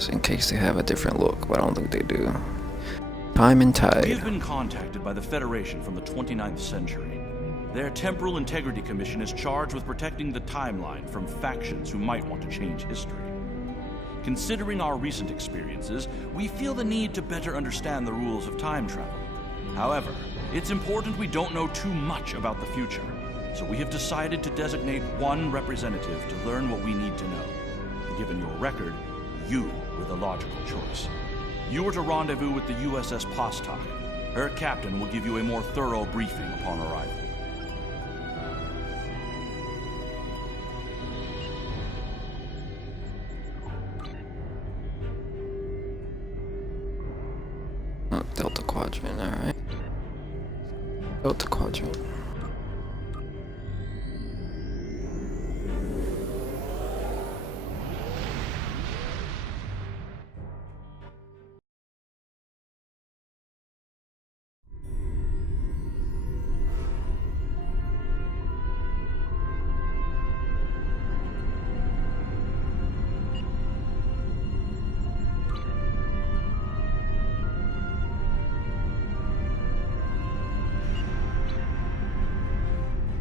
just in case they have a different look, but I don't think they do. Time and Tide. We have been contacted by the Federation from the 29th century. Their Temporal Integrity Commission is charged with protecting the timeline from factions who might want to change history. Considering our recent experiences, we feel the need to better understand the rules of time travel. However, it's important we don't know too much about the future, so we have decided to designate one representative to learn what we need to know. Given your record, you were the logical choice. You are to rendezvous with the USS Postok. Her captain will give you a more thorough briefing upon arrival. Oh, Delta Quadrant, alright. Delta Quadrant.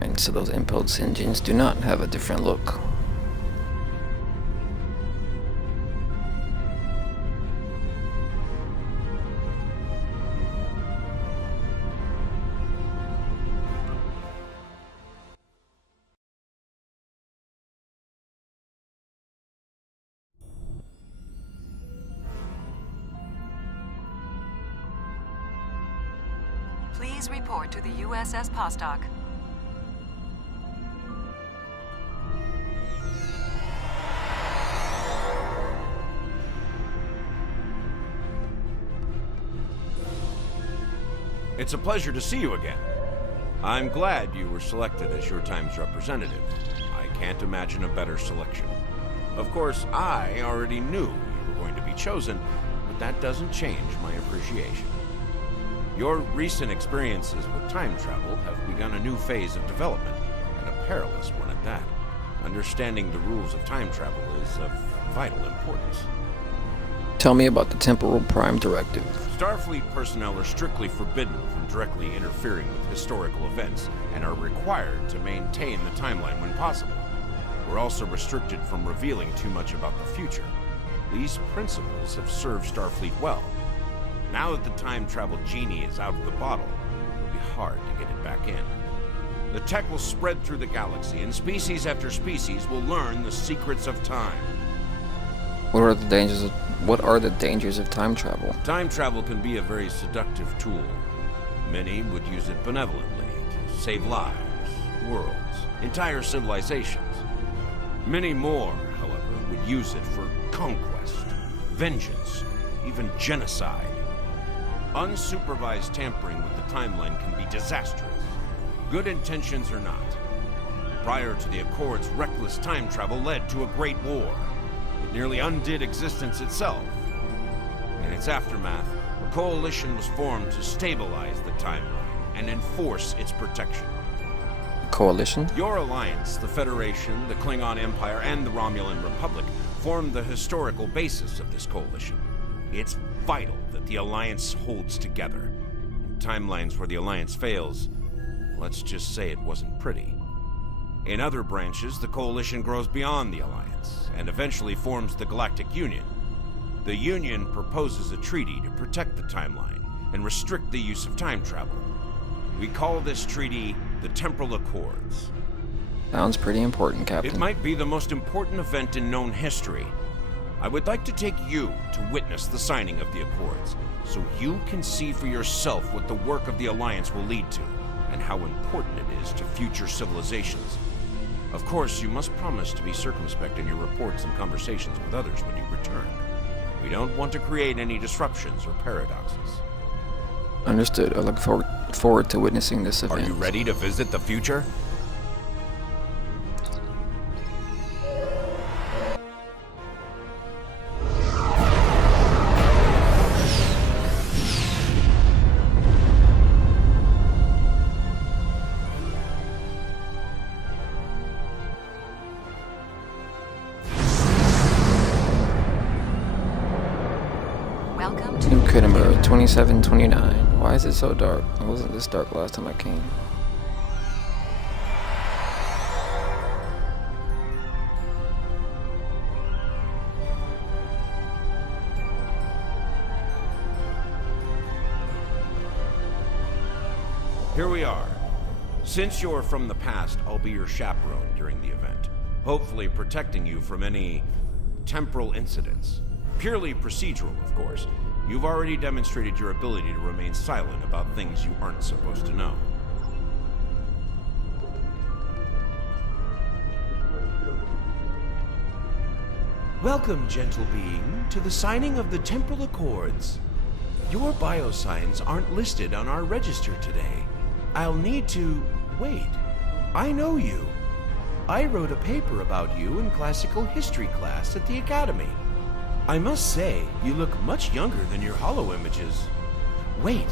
And so those impulse engines do not have a different look. Please report to the USS Postok. It's a pleasure to see you again. I'm glad you were selected as your time's representative. I can't imagine a better selection. Of course, I already knew you were going to be chosen, but that doesn't change my appreciation. Your recent experiences with time travel have begun a new phase of development, and a perilous one at that. Understanding the rules of time travel is of vital importance. Tell me about the Temporal Prime Directive. Starfleet personnel are strictly forbidden from directly interfering with historical events and are required to maintain the timeline when possible. We're also restricted from revealing too much about the future. These principles have served Starfleet well. Now that the time travel genie is out of the bottle, it'll be hard to get it back in. The tech will spread through the galaxy, and species after species will learn the secrets of time. What are the dangers of time travel? Time travel can be a very seductive tool. Many would use it benevolently to save lives, worlds, entire civilizations. Many more, however, would use it for conquest, vengeance, even genocide. Unsupervised tampering with the timeline can be disastrous. Good intentions or not. Prior to the Accords, reckless time travel led to a great war. It nearly undid existence itself. In its aftermath, a coalition was formed to stabilize the timeline and enforce its protection. Coalition? Your alliance, the Federation, the Klingon Empire, and the Romulan Republic, form the historical basis of this coalition. It's vital that the Alliance holds together. In timelines where the Alliance fails, let's just say it wasn't pretty. In other branches, the Coalition grows beyond the Alliance, and eventually forms the Galactic Union. The Union proposes a treaty to protect the timeline and restrict the use of time travel. We call this treaty the Temporal Accords. Sounds pretty important, Captain. It might be the most important event in known history. I would like to take you to witness the signing of the Accords, so you can see for yourself what the work of the Alliance will lead to, and how important it is to future civilizations. Of course, you must promise to be circumspect in your reports and conversations with others when you return. We don't want to create any disruptions or paradoxes. Understood. I look forward to witnessing this event. Are you ready to visit the future? Welcome to New code number 2729. Why is it so dark? It wasn't this dark last time I came. Here we are. Since you're from the past, I'll be your chaperone during the event, hopefully protecting you from any temporal incidents. Purely procedural, of course. You've already demonstrated your ability to remain silent about things you aren't supposed to know. Welcome, gentle being, to the signing of the Temporal Accords. Your biosigns aren't listed on our register today. I'll need to... wait. I know you. I wrote a paper about you in classical history class at the Academy. I must say, you look much younger than your holo images. Wait,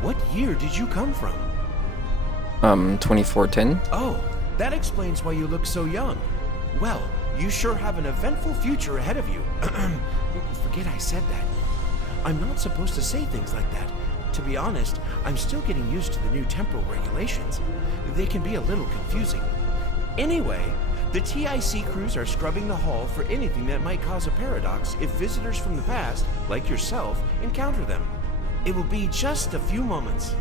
what year did you come from? 2410? Oh, that explains why you look so young. Well, you sure have an eventful future ahead of you. Forget I said that. I'm not supposed to say things like that. To be honest, I'm still getting used to the new temporal regulations. They can be a little confusing. Anyway, the TIC crews are scrubbing the hall for anything that might cause a paradox if visitors from the past, like yourself, encounter them. It will be just a few moments.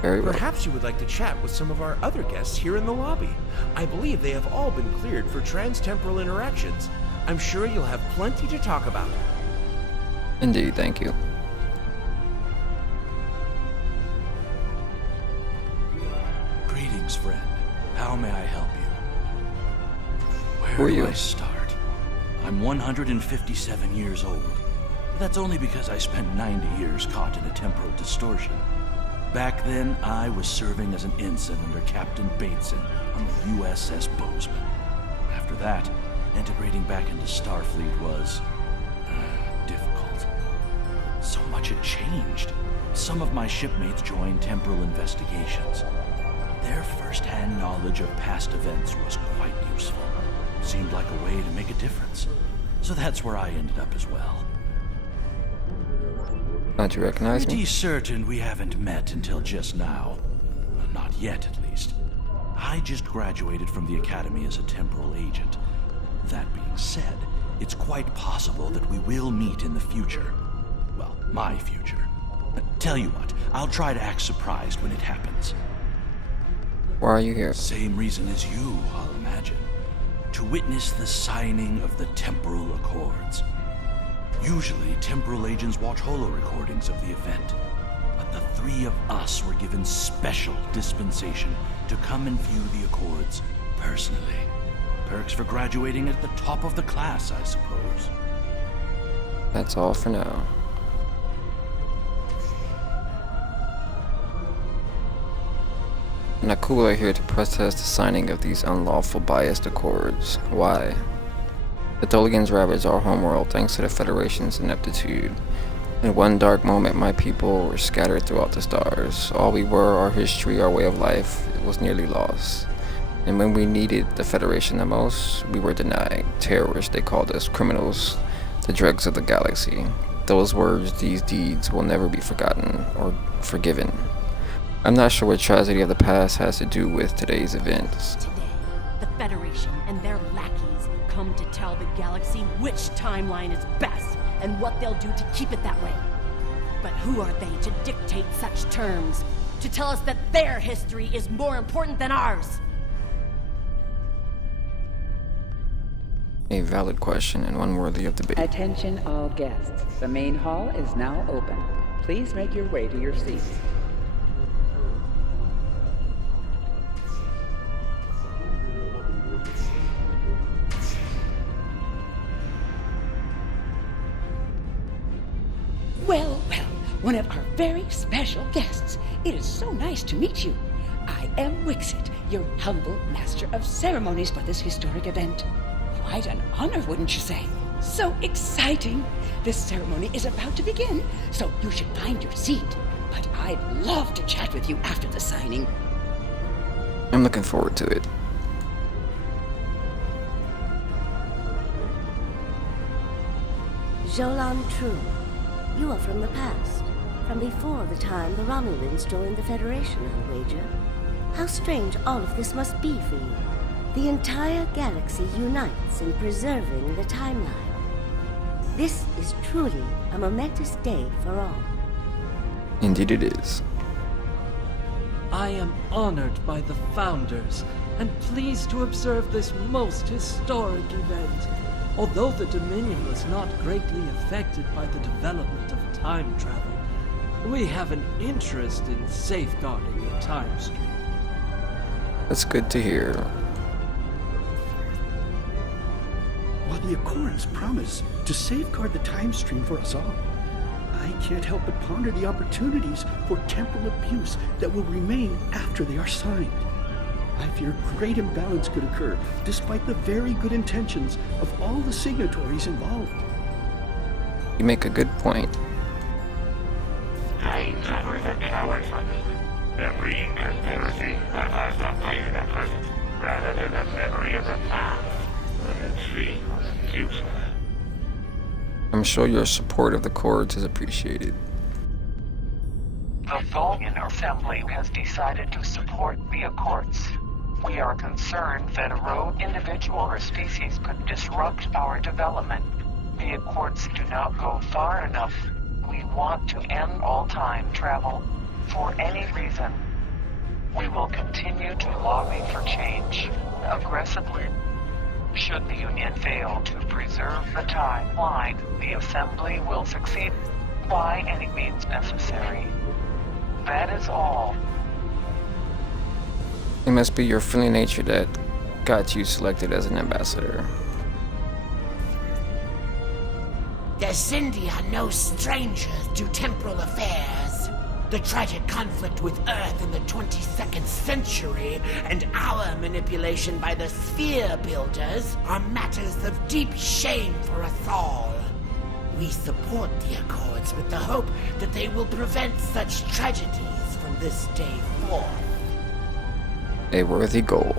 Very well. Perhaps you would like to chat with some of our other guests here in the lobby. I believe they have all been cleared for trans-temporal interactions. I'm sure you'll have plenty to talk about. Indeed, thank you. Greetings, friend. How may I help you? Who are Where do you? I start? I'm 157 years old. But that's only because I spent 90 years caught in a temporal distortion. Back then, I was serving as an ensign under Captain Bateson on the USS Bozeman. After that, integrating back into Starfleet was... difficult. So much had changed. Some of my shipmates joined temporal investigations. Their first-hand knowledge of past events was quite useful. Seemed like a way to make a difference. So that's where I ended up as well. Don't you recognize Pretty me? certain we haven't met until just now. Not yet, at least. I just graduated from the Academy as a temporal agent. That being said, it's quite possible that we will meet in the future. Well, my future. Tell you what, I'll try to act surprised when it happens. Why are you here? Same reason as you, I'll imagine. To witness the signing of the Temporal Accords. Usually, temporal agents watch holo recordings of the event. But the three of us were given special dispensation to come and view the Accords personally. Perks for graduating at the top of the class, I suppose. That's all for now. Nakul are here to protest the signing of these unlawful biased accords. Why? The Tholians ravaged our homeworld thanks to the Federation's ineptitude. In one dark moment, my people were scattered throughout the stars. All we were, our history, our way of life, was nearly lost. And when we needed the Federation the most, we were denied. Terrorists, they called us criminals, the dregs of the galaxy. Those words, these deeds will never be forgotten or forgiven. I'm not sure what tragedy of the past has to do with today's events. Today, the Federation and their lackeys come to tell the galaxy which timeline is best and what they'll do to keep it that way. But who are they to dictate such terms? To tell us that their history is more important than ours? A valid question and one worthy of debate. Attention all guests. The main hall is now open. Please make your way to your seats. Well, one of our very special guests. It is so nice to meet you. I am Wixit, your humble master of ceremonies for this historic event. Quite an honor, wouldn't you say? So exciting! This ceremony is about to begin, so you should find your seat. But I'd love to chat with you after the signing. I'm looking forward to it. Jolan True, You are from the past. From before the time the Romulans joined the Federation, I'll wager. How strange all of this must be for you. The entire galaxy unites in preserving the timeline. This is truly a momentous day for all. Indeed it is. I am honored by the Founders and pleased to observe this most historic event. Although the Dominion was not greatly affected by the development of time travel, we have an interest in safeguarding the time stream. That's good to hear. While the Accords promise to safeguard the time stream for us all, I can't help but ponder the opportunities for temporal abuse that will remain after they are signed. I fear great imbalance could occur, despite the very good intentions of all the signatories involved. You make a good point. Time travelers are cowards. Every conspiracy that has the place at present, rather than the memory of the past, an intrigue of the future. I'm sure your support of the Accords is appreciated. The Vulcan Assembly has decided to support the Accords. We are concerned that a rogue individual or species could disrupt our development. The Accords do not go far enough. We want to end all time travel for any reason. We will continue to lobby for change aggressively. Should the Union fail to preserve the timeline, the Assembly will succeed by any means necessary. That is all. It must be your friendly nature that got you selected as an ambassador. The Xindi are no strangers to temporal affairs. The tragic conflict with Earth in the 22nd century and our manipulation by the Sphere Builders are matters of deep shame for us all. We support the Accords with the hope that they will prevent such tragedies from this day forth. A worthy goal.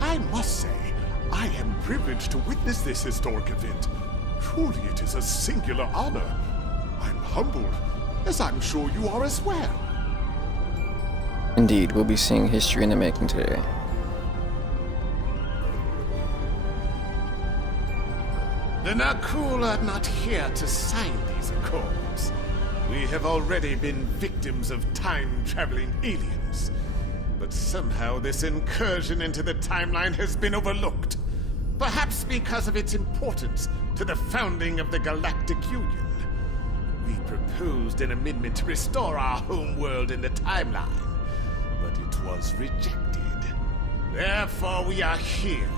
I must say, I am privileged to witness this historic event. Truly, it is a singular honor. I'm humbled, as I'm sure you are as well. Indeed, we'll be seeing history in the making today. The Nakul are not here to sign these accords. We have already been victims of time-traveling aliens. But somehow this incursion into the timeline has been overlooked. Perhaps because of its importance to the founding of the Galactic Union. We proposed an amendment to restore our home world in the timeline, but it was rejected. Therefore we are here,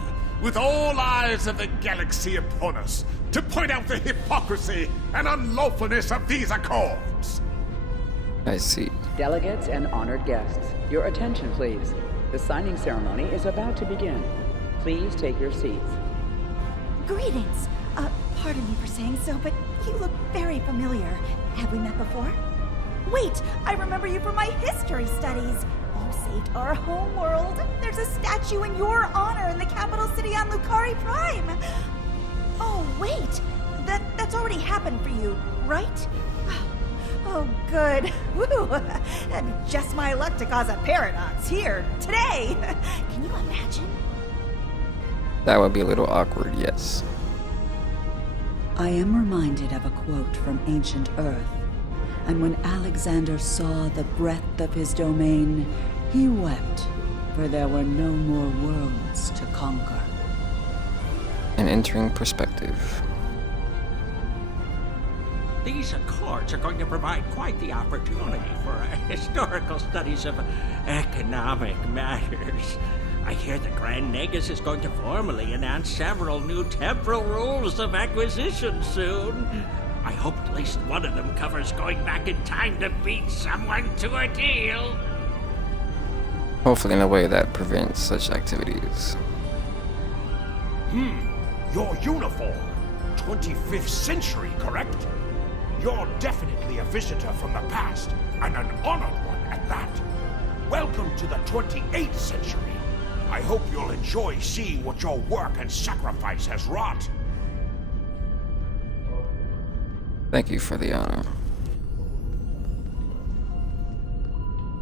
with all eyes of the galaxy upon us, to point out the hypocrisy and unlawfulness of these accords. I see. Delegates and honored guests, your attention please. The signing ceremony is about to begin. Please take your seats. Greetings. Pardon me for saying so, but you look very familiar. Have we met before? Wait, I remember you from my history studies. You saved our home world. There's a statue in your honor in the capital city on Lucari Prime. Oh, wait. That's already happened for you, right? Oh, good. Woo! Just my luck to cause a paradox here, today. Can you imagine? That would be a little awkward, yes. I am reminded of a quote from ancient Earth. And when Alexander saw the breadth of his domain, he wept, for there were no more worlds to conquer. An entering perspective. These accords are going to provide quite the opportunity for historical studies of economic matters. I hear the Grand Negus is going to formally announce several new temporal rules of acquisition soon. I hope at least one of them covers going back in time to beat someone to a deal. Hopefully in a way that prevents such activities. Your uniform. 25th century, correct? You're definitely a visitor from the past, and an honored one at that. Welcome to the 28th century. I hope you'll enjoy seeing what your work and sacrifice has wrought. Thank you for the honor.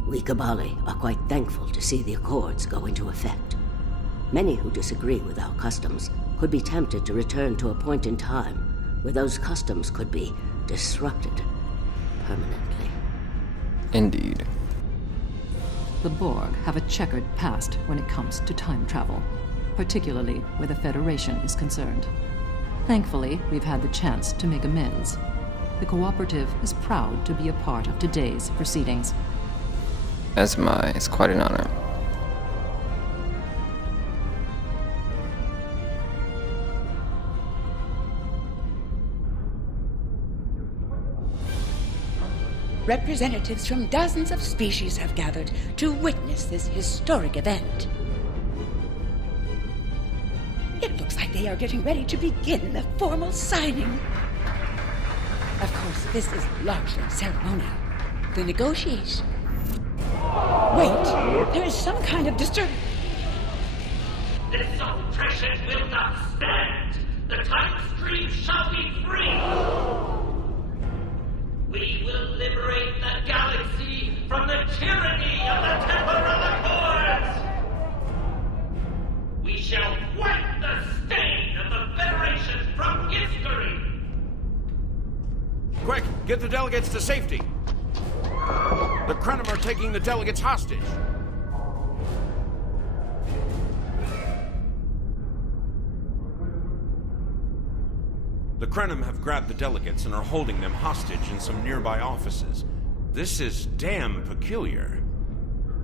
We Kabali are quite thankful to see the Accords go into effect. Many who disagree with our customs could be tempted to return to a point in time where those customs could be disrupted permanently. Indeed. The Borg have a checkered past when it comes to time travel, particularly where the Federation is concerned. Thankfully, we've had the chance to make amends. The Cooperative is proud to be a part of today's proceedings. As am I. It's quite an honor. Representatives from dozens of species have gathered to witness this historic event. It looks like they are getting ready to begin the formal signing. Of course, this is largely ceremonial. The negotiation. Wait, there is some kind of disturbance. This oppression will not stand. The time stream shall be free. We will liberate the galaxy from the tyranny of the temporal accords. We shall wipe the stain of the Federation from history. Quick, get the delegates to safety. The Krenim are taking the delegates hostage. The Krenim have grabbed the delegates and are holding them hostage in some nearby offices. This is damn peculiar.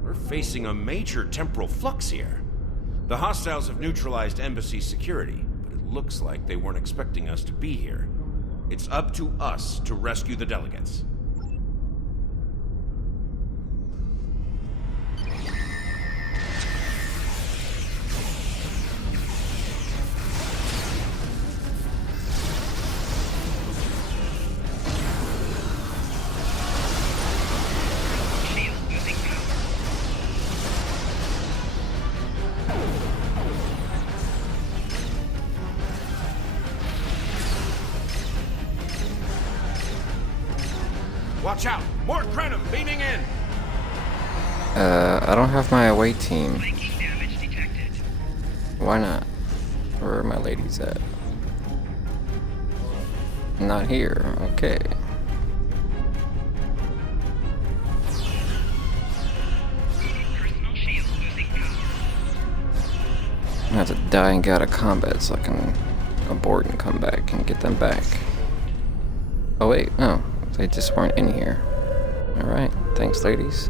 We're facing a major temporal flux here. The hostiles have neutralized embassy security, but it looks like they weren't expecting us to be here. It's up to us to rescue the delegates. Watch out! More Krenim beaming in! I don't have my away team. Why not? Where are my ladies at? Not here. Okay. I have to die and get out of combat so I can abort and come back and get them back. Oh wait, no. They just weren't in here. Alright, thanks ladies.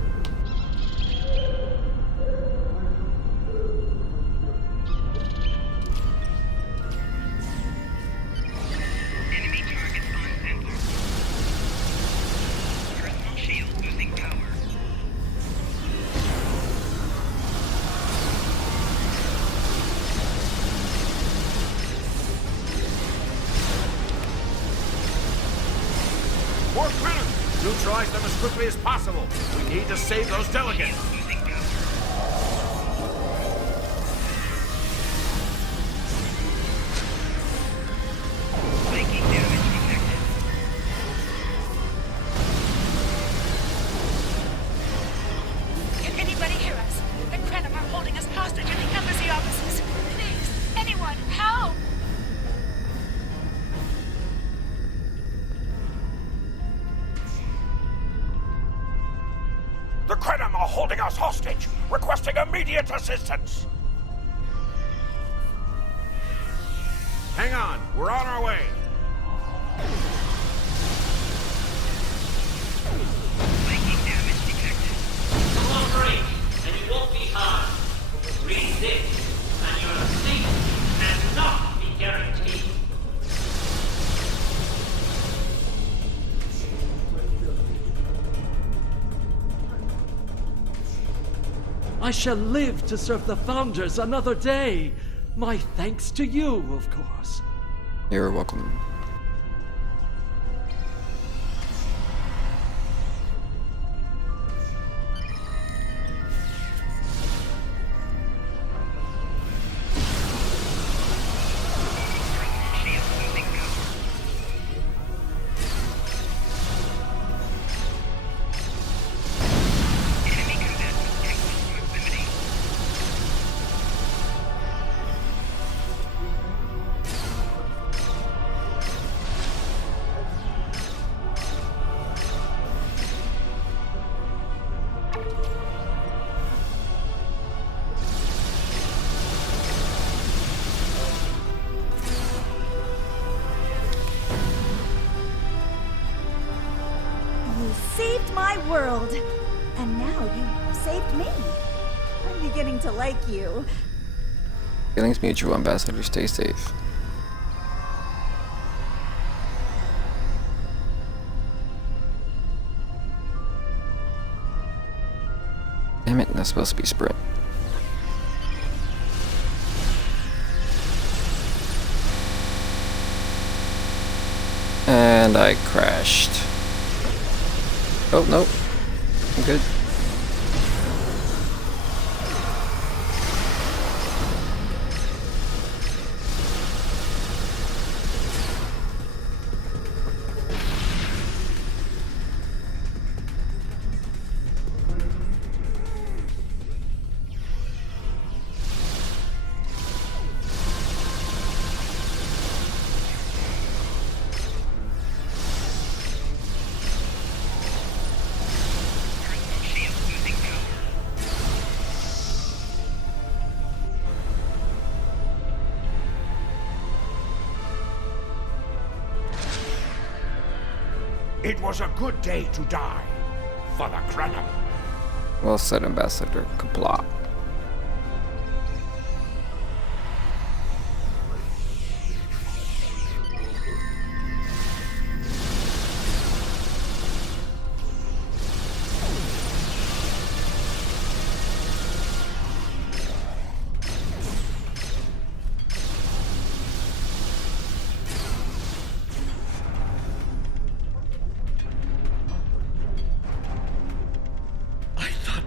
Enemy targets on center. Personal shield losing power. More Krenim! Neutralize them as quickly as possible. We need to save those delegates. Making damage detected. Can anybody hear us? The Krenim are holding us hostage in the embassy offices. Please, anyone, help! The Krenim are holding us hostage, requesting immediate assistance. Hang on, we're on our way. Making damage detected. Cooperate, and you won't be harmed. Resist, and your safety cannot be guaranteed. I shall live to serve the Founders another day. My thanks to you, of course. You're welcome. saved my world. And now you saved me. I'm beginning to like you. Feelings mutual, Ambassador. Stay safe. Damn it, that's supposed to be sprint. And I crashed. Oh, no. I'm good. It was a good day to die for the Krenim. Well said, Ambassador. Kapla.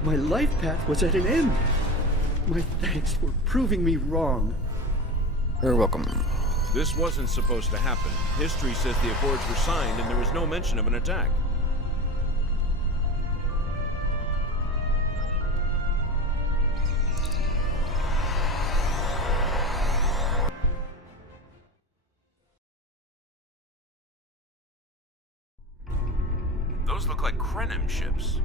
My life path was at an end. My thanks for proving me wrong. You're welcome. This wasn't supposed to happen. History says the Accords were signed and there was no mention of an attack. Those look like Krenim ships.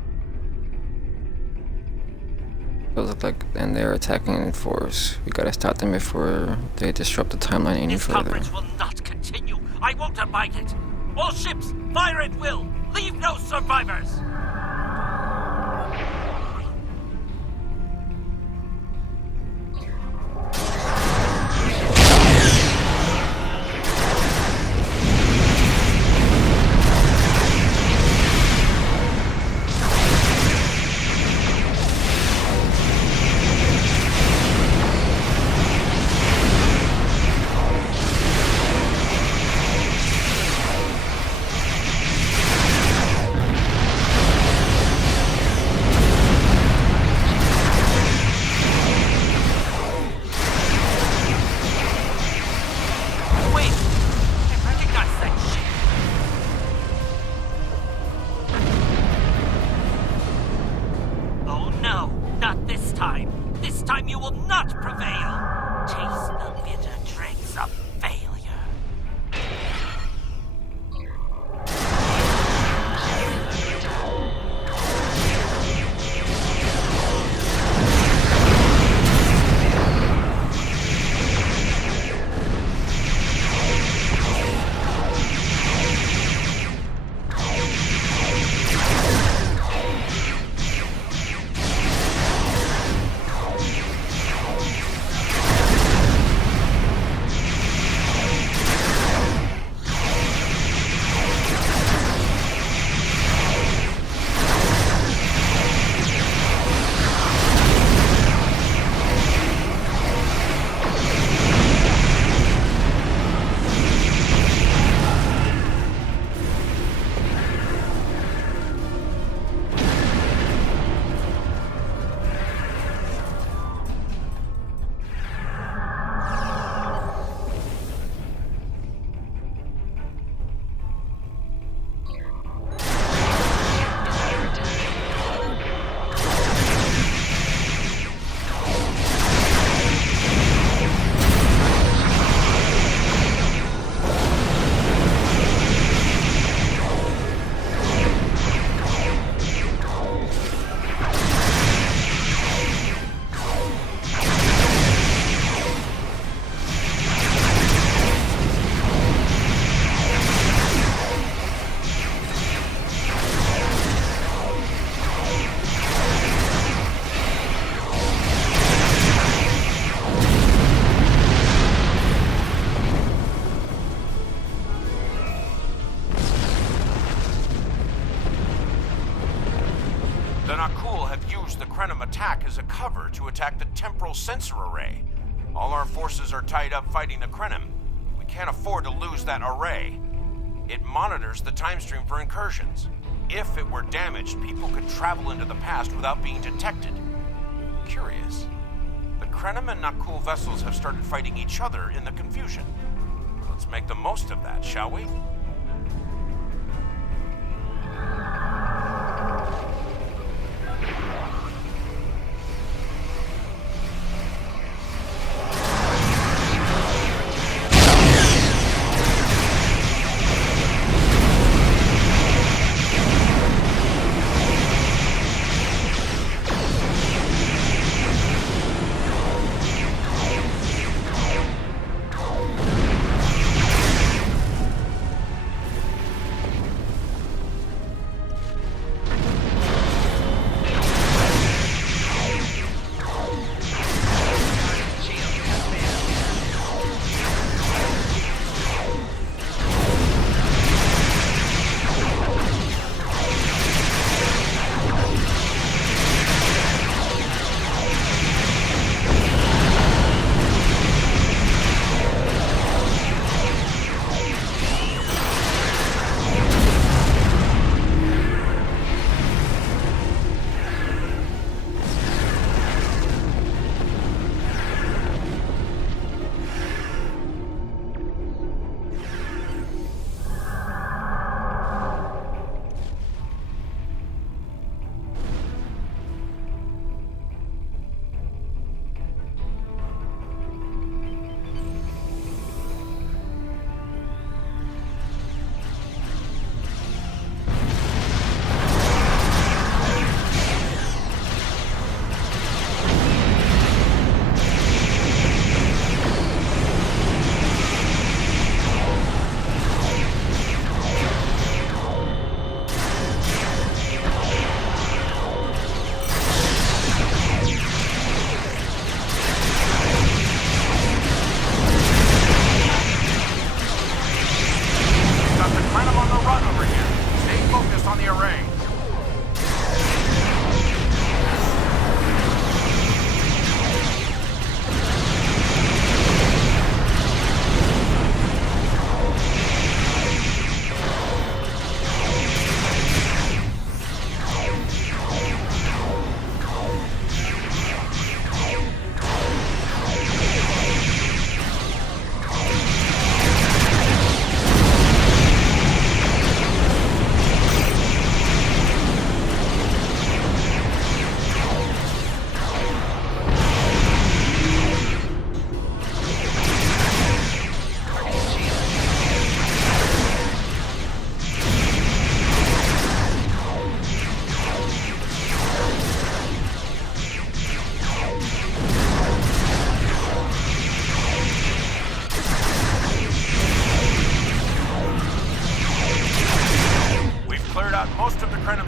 Those look like, and they're attacking in force. We gotta stop them before they disrupt the timeline any This further. conference will not continue. I won't abide it. All ships, fire at will. Leave no survivors. use the Krenim attack as a cover to attack the temporal sensor array. All our forces are tied up fighting the Krenim. We can't afford to lose that array. It monitors the time stream for incursions. If it were damaged, people could travel into the past without being detected. Curious. The Krenim and Nakul vessels have started fighting each other in the confusion. Let's make the most of that, shall we?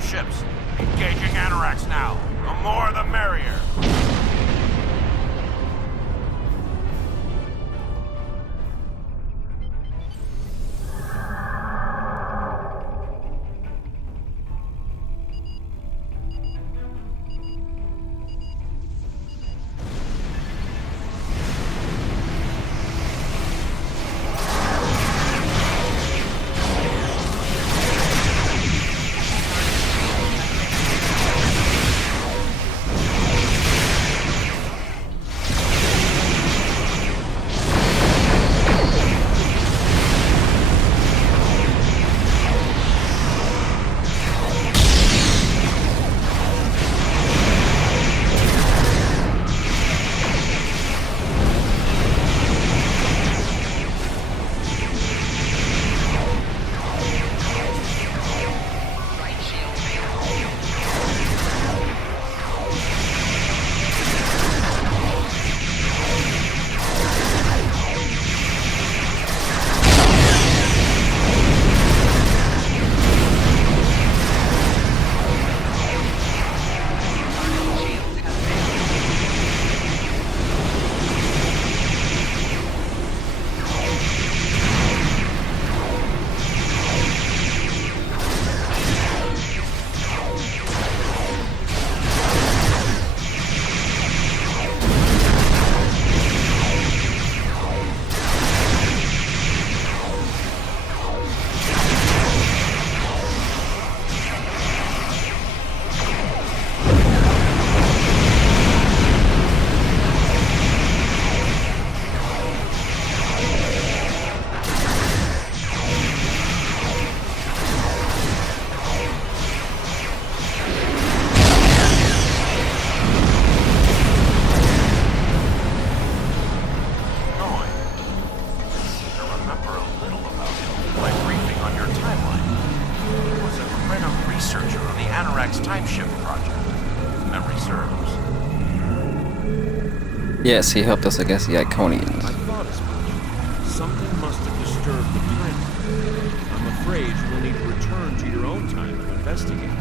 ships. Engaging Anoraks now. The more the merrier. researcher on the Anorak's timeshift project, if memory serves. Yes, he helped us against the Iconians. I thought as much. Something must have disturbed the timeline. I'm afraid you will need to return to your own time to investigate.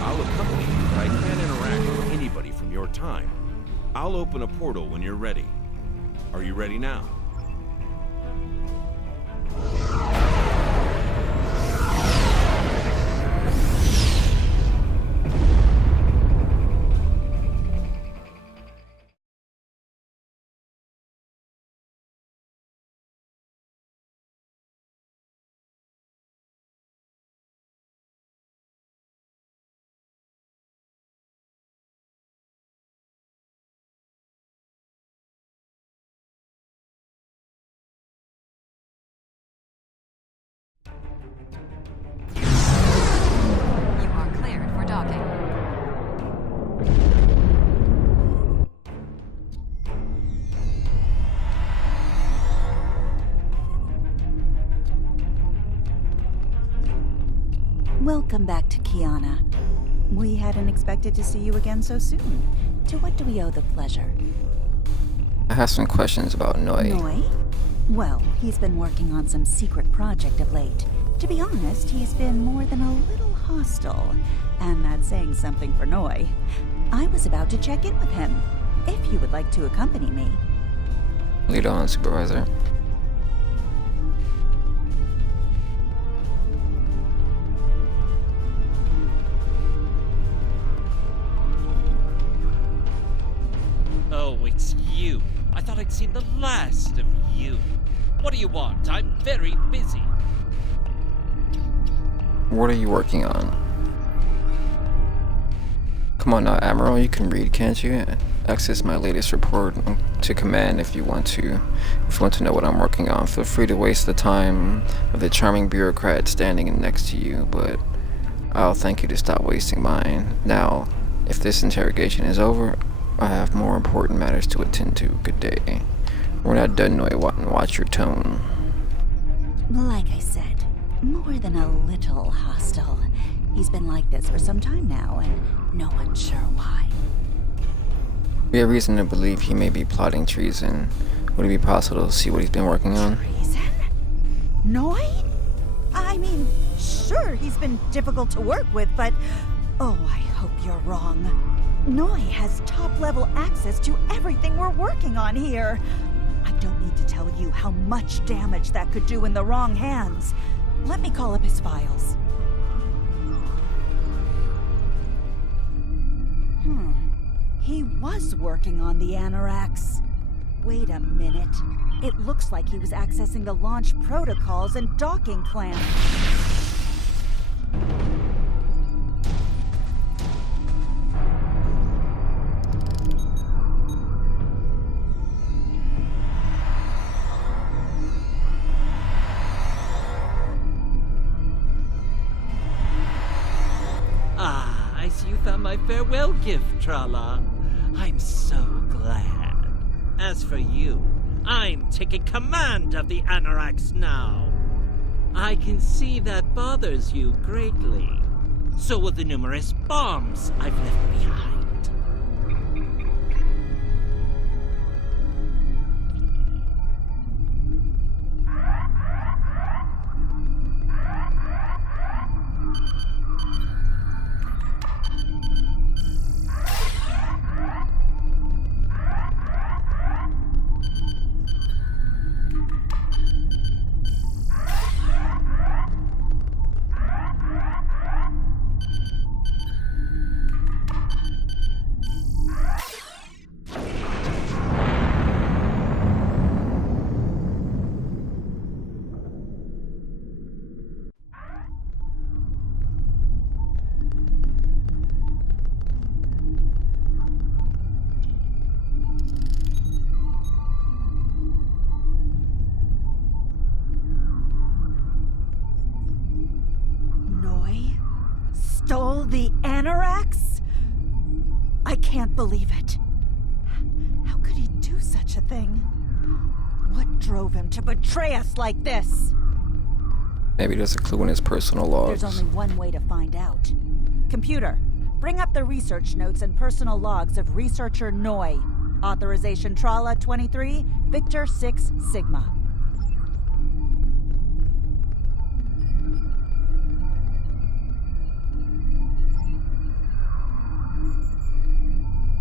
I'll accompany you, but I can't interact with anybody from your time. I'll open a portal when you're ready. Are you ready now? You are cleared for docking. Welcome back to Kiana. We hadn't expected to see you again so soon. To what do we owe the pleasure? I have some questions about Noi. Noi? Well, he's been working on some secret project of late. To be honest, he's been more than a little hostile. And that's saying something for Noi. I was about to check in with him, if you would like to accompany me. Lead on, Supervisor. Oh, it's you. I thought I'd seen the last of you. What do you want? I'm very busy. What are you working on? Come on now, Admiral, you can read, can't you? Access my latest report to command if you want to. If you want to know what I'm working on, feel free to waste the time of the charming bureaucrat standing next to you, but I'll thank you to stop wasting mine. Now, if this interrogation is over, I have more important matters to attend to. Good day. We're not done, Noi. Watch your tone. Like I said, more than a little hostile. He's been like this for some time now, and no one's sure why. We have reason to believe he may be plotting treason. Would it be possible to see what he's been working on? Treason? Noi? I mean, sure, he's been difficult to work with, but... Oh, I hope you're wrong. Noi has top-level access to everything we're working on here. I don't need to tell you how much damage that could do in the wrong hands. Let me call up his files. He was working on the Anoraks. Wait a minute. It looks like he was accessing the launch protocols and docking clamp. Ah, I see you found my farewell gift, Trala. I'm so glad. As for you, I'm taking command of the Anoraks now. I can see that bothers you greatly. So will the numerous bombs I've left behind. Stole the Anoraks? I can't believe it. How could he do such a thing? What drove him to betray us like this? Maybe there's a clue in his personal logs. There's only one way to find out. Computer, bring up the research notes and personal logs of researcher Noi. Authorization Trala 23, Victor 6 Sigma.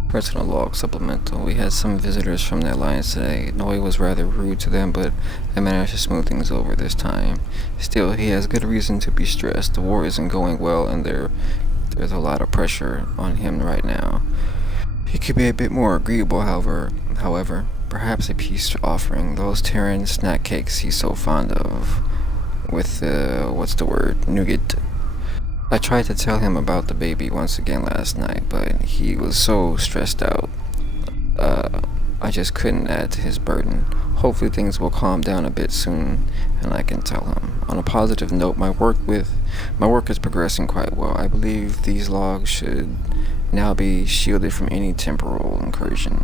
Personal log supplemental. We had some visitors from the Alliance today. Noi was rather rude to them, but I managed to smooth things over this time. Still, he has good reason to be stressed. The war isn't going well, and there's a lot of pressure on him right now. He could be a bit more agreeable, however, perhaps a peace offering. Those Terran snack cakes he's so fond of. With nougat. I tried to tell him about the baby once again last night, but he was so stressed out. I just couldn't add to his burden. Hopefully things will calm down a bit soon, and I can tell him. On a positive note, my work is progressing quite well. I believe these logs should now be shielded from any temporal incursion.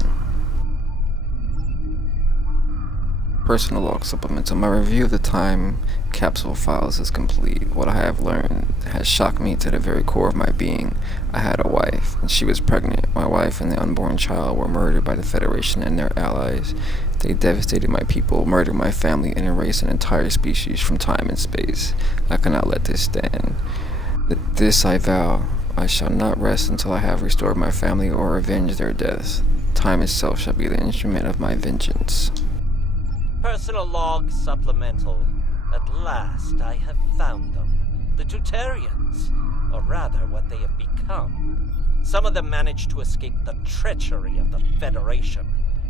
Personal log supplemental. My review of the time capsule files is complete. What I have learned has shocked me to the very core of my being. I had a wife, and she was pregnant. My wife and the unborn child were murdered by the Federation and their allies. They devastated my people, murdered my family, and erased an entire species from time and space. I cannot let this stand. This I vow. I shall not rest until I have restored my family or avenged their deaths. Time itself shall be the instrument of my vengeance. Personal log supplemental. At last I have found them. The Tutarians, or rather what they have become. Some of them managed to escape the treachery of the Federation,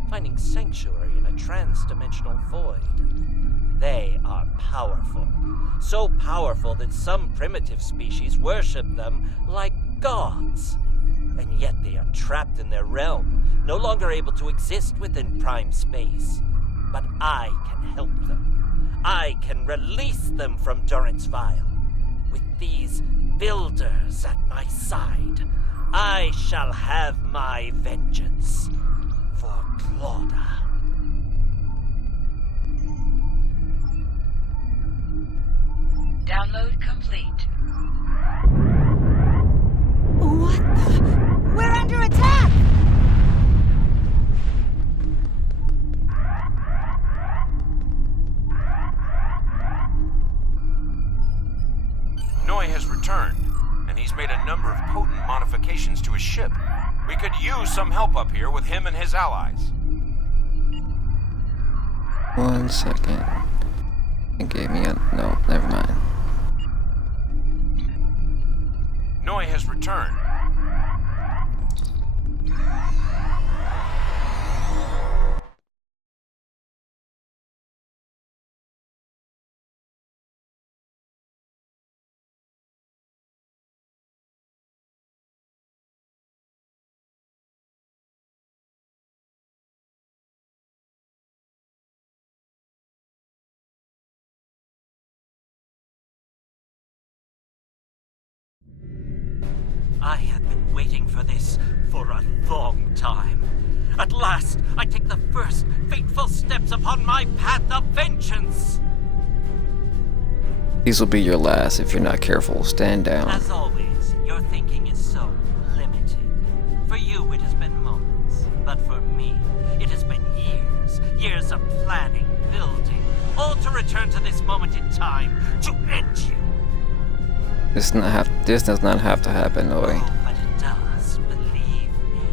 finding sanctuary in a trans-dimensional void. They are powerful. So powerful that some primitive species worship them like gods. And yet they are trapped in their realm, no longer able to exist within prime space. But I can help them. I can release them from Durance Vile. With these builders at my side, I shall have my vengeance for Claudia. Download complete. What the? We're under attack! Noi has returned, and he's made a number of potent modifications to his ship. We could use some help up here with him and his allies. 1 second. It gave me a... no, never mind. Noi has returned. I have been waiting for this for a long time. At last, I take the first fateful steps upon my path of vengeance. These will be your last if you're not careful. Stand down. As always, your thinking is so limited. For you, it has been moments. But for me, it has been years. Years of planning, building, all to return to this moment in time, to end you. This does not have to happen, Noi. Oh, but it does, believe me.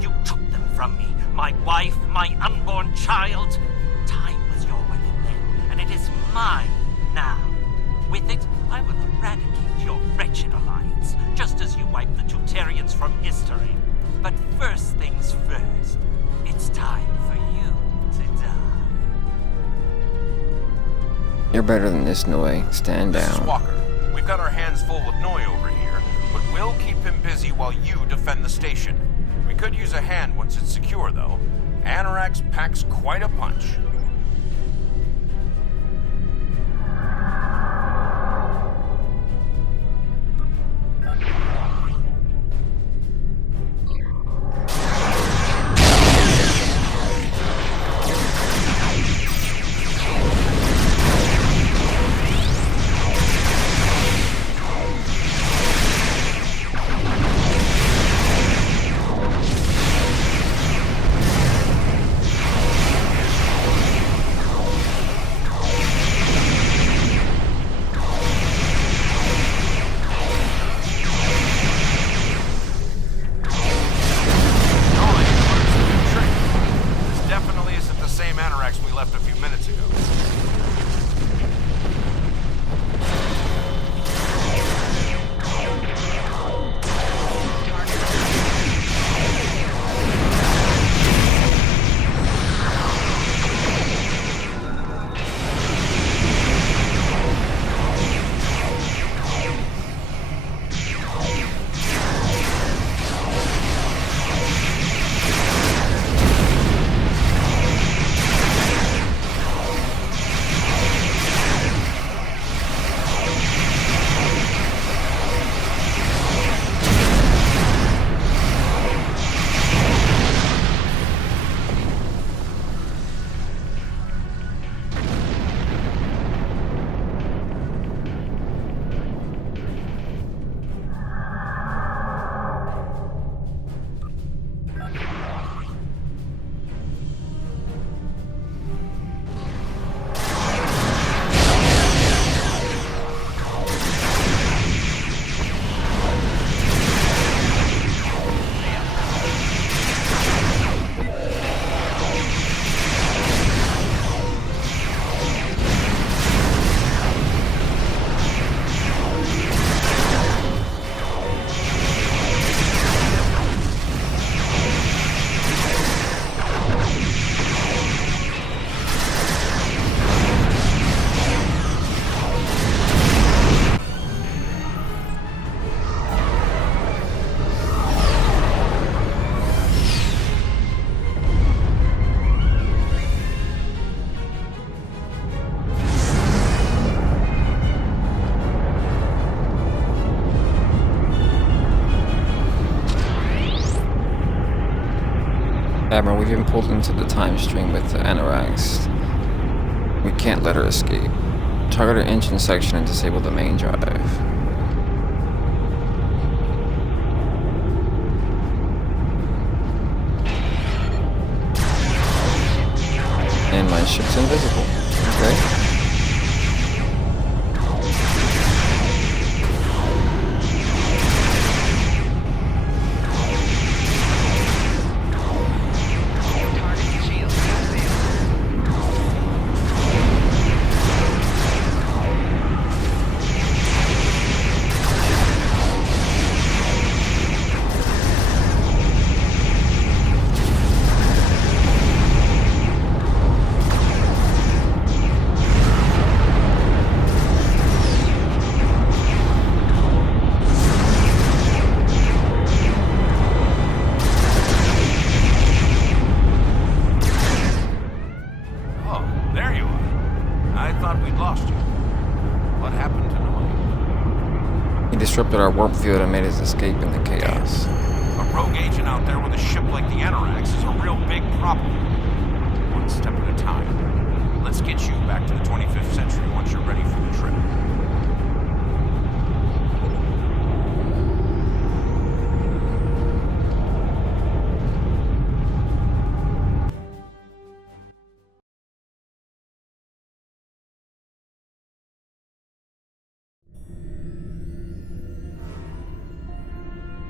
You took them from me, my wife, my unborn child. Time was your weapon then, and it is mine now. With it, I will eradicate your wretched alliance, just as you wiped the Tutarians from history. But first things first, it's time for you to die. You're better than this, Noi. Stand This is down. Walker. We've got our hands full with Noi over here, but we'll keep him busy while you defend the station. We could use a hand once it's secure, though. Anorax packs quite a punch. Admiral, we've been pulled into the time stream with the Anoraks. We can't let her escape. Target her engine section and disable the main drive. And my ship's invisible. Okay. Disrupted our warp field and made his escape in the chaos. A rogue agent out there with a ship like the Anoraks is a real big problem. One step at a time. Let's get you back to the 25th century once you're ready for the trip.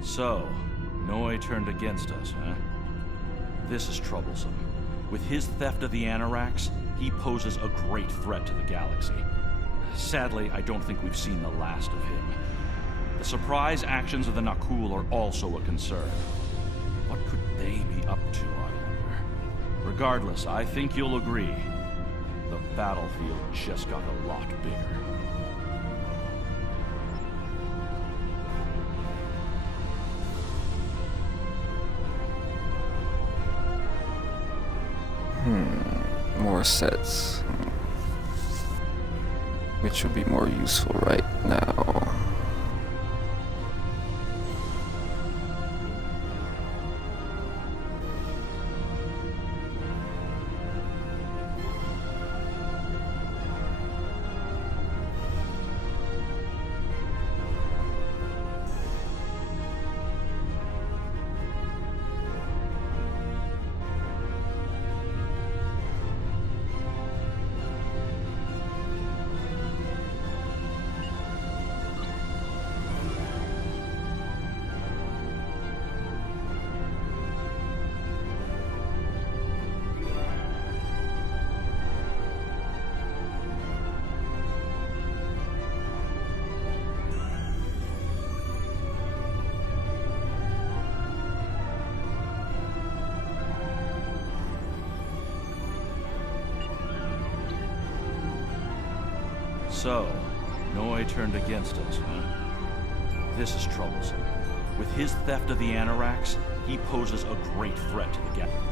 So, Noi turned against us, huh? This is troublesome. With his theft of the Anoraks, he poses a great threat to the galaxy. Sadly, I don't think we've seen the last of him. The surprise actions of the Nakul are also a concern. What could they be up to, I wonder? Regardless, I think you'll agree. The battlefield just got a lot bigger. More sets. Which would be more useful right now. So, Noi turned against us, huh? This is troublesome. With his theft of the Anoraks, he poses a great threat to the galaxy.